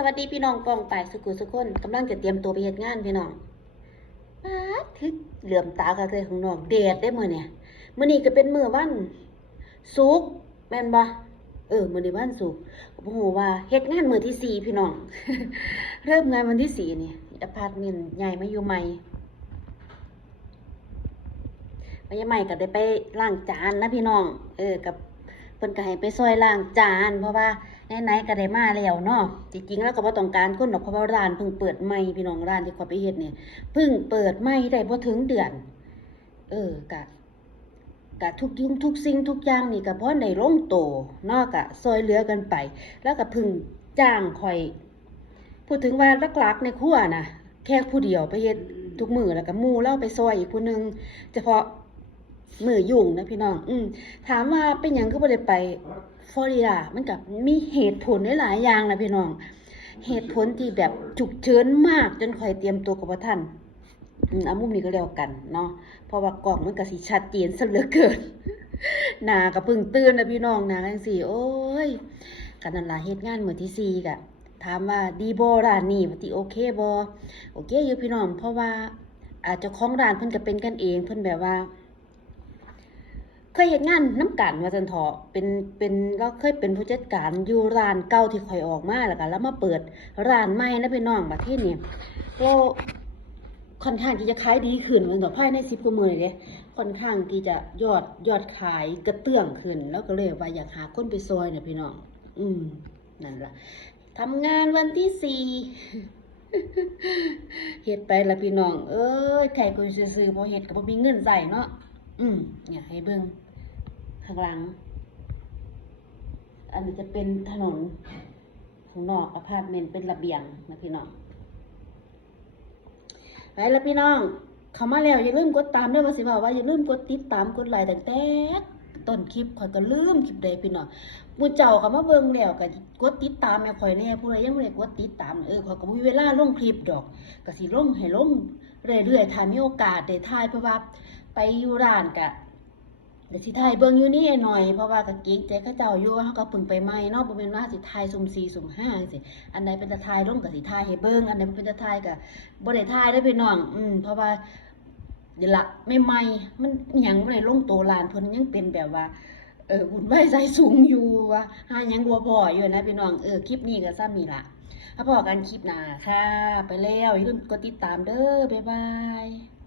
สวัสดีพี่น้องกองไป่สุกุสุคนกำลังจะเตรียมตัวไปเฮ็ดงานพี่น้องป๊าดคือเหลื่อมตากันเลยของน้องแดดได้มื้อเนี่ยมื้อนี้ก็เป็นมื้อวันศุกแม่นบ่เออมื้อนี้วันศุกร์ก็บ่ฮู้ว่าเฮ็ดงานมื้อที่สี่พี่น้อง เริ่มงานวันที่สี่นี่อพาร์ตเมนต์ใหญ่มาอยู่ใหม่มาอยู่ใหม่ก็ได้ไปล้างจานนะพี่น้อง เออกับเพิ่นก็ให้ไปซอยล้างจาน เพราะว่า ไหนๆก็ได้มาแล้วเนาะจริงๆแล้วก็บ่ต้องการคนดอกเพราะว่าร้านเพิ่งเปิดใหม่พี่น้องร้านที่ขอยไปเฮ็ดเนี่ยเพิ่งเปิดใหม่ได้บ่ถึงเดือน เออกะกะทุกยุ่งทุกสิ่งทุกอย่างนี่ก็บ่ได้ลงโตเนาะกะซอยเหลือกันไป แล้วก็เพึ่งจ้างข่อย พูดถึงว่าลักๆในครัวน่ะแค่ผู้เดียวไปเฮ็ดทุกมือแล้วก็มูเล่าไปซอยอีกผู้นึงเฉพาะมือยุ่งนะพี่น้อง อืมถามว่าเป็นยังคือบ่ได้ไป ฟลอริดามันก็มีเหตุผลหลายอย่างนะพี่น้อง เหตุผลที่แบบฉุกเฉินมากจนข่อยเตรียมตัวกับบ่ทันอืมอามุมนี้ก็แล้วกันเนาะเพราะว่ากล่องมันก็สิชัดเจนซะเหลือเกินหนาก็เพิ่งตื่นนะพี่น้องหนาจังซี่โอ้ยกันนั่นละเฮ็ดงานเหมื้อที่สี่ก็ถามว่าดีบ่ร้านนี้ว่าติโอเคบ่โอเคอยู่พี่น้องเพราะว่าอาจจะของร้านเพิ่นก็เป็นกันเอง เพิ่นแบบว่า เคยเฮ็ดงานน้ำกันว่าจันเถาะเป็นเป็นเราเคยเป็นผู้จัดการอยู่ร้านเก่าที่ข่อยออกมาแล้วก็แล้วมาเปิดร้านใหม่นะพี่น้องประเทศนี้เราค่อนข้างที่จะขายดีขึ้นมันต่อภายใน10กว่ามือนี่เด้ค่อนข้างที่จะยอดยอดขายกระเตื้องขึ้น แล้วก็เลยว่าอยากหาคนไปซอยเนี่ยพี่น้อง อืมนั่นละทำงานวันที่สี่เฮ็ดไปละพี่น้อง เอ้ยใครก็ซื้อๆบ่เฮ็ดก็บ่มีเงินใส่เนาะ อืมเนี่ยให้เบิ่งข้างหลัง อันนี้จะเป็นถนนข้างนอกอพาร์ตเมนต์เป็นระเบียงนะพี่น้องไปแล้วพี่น้อง เข้ามาแล้วอย่าลืมกดตามด้วยว่าสิว่าว่าอย่าลืมกดติดตามกดไลค์ตั้งแต่ต้นคลิปข่อยก็ลืมคลิปใดพี่น้องมูเจ้าก็มาเบิ่งแล้วก็กดติดตามแม่ข่อยแน่ผู้ใดยังบ่ได้กดติดตามเออข่อยก็มีเวลาลงคลิปดอกก็สิลงให้ลงเรื่อยๆถ้ามีโอกาสได้ถ่ายเพราะว่า ไปอยู่ร้านก็เดี๋ยวสิถ่ายเบิ่งอยู่นี่หน่อยเพราะว่าก็เกรงใจเขาเจ้าอยู่เฮาก็เพิ่งไปใหม่เนาะบ่แม่นว่าสิถ่ายสุ่ม4สุ่ม5จังซี่อันใดเป็นตาถ่ายลงก็สิถ่ายให้เบิ่งอันใดบ่เป็นตาถ่ายก็บ่ได้ถ่ายเด้อพี่น้องอืมเพราะว่าเดี๋ยวละใหม่ๆมันอิหยังบ่ได้ลงโตลานเพิ่นยังเป็นแบบว่าเออหุ่นไหวใจสูงอยู่ว่าหายังบ่พออยู่นะพี่น้องเออคลิปนี้ก็ซ้ำนี่ละถ้าพอกันคลิปหน้าค่ะ ไปแล้วอย่าลืมกดติดตามเด้อบ๊ายบาย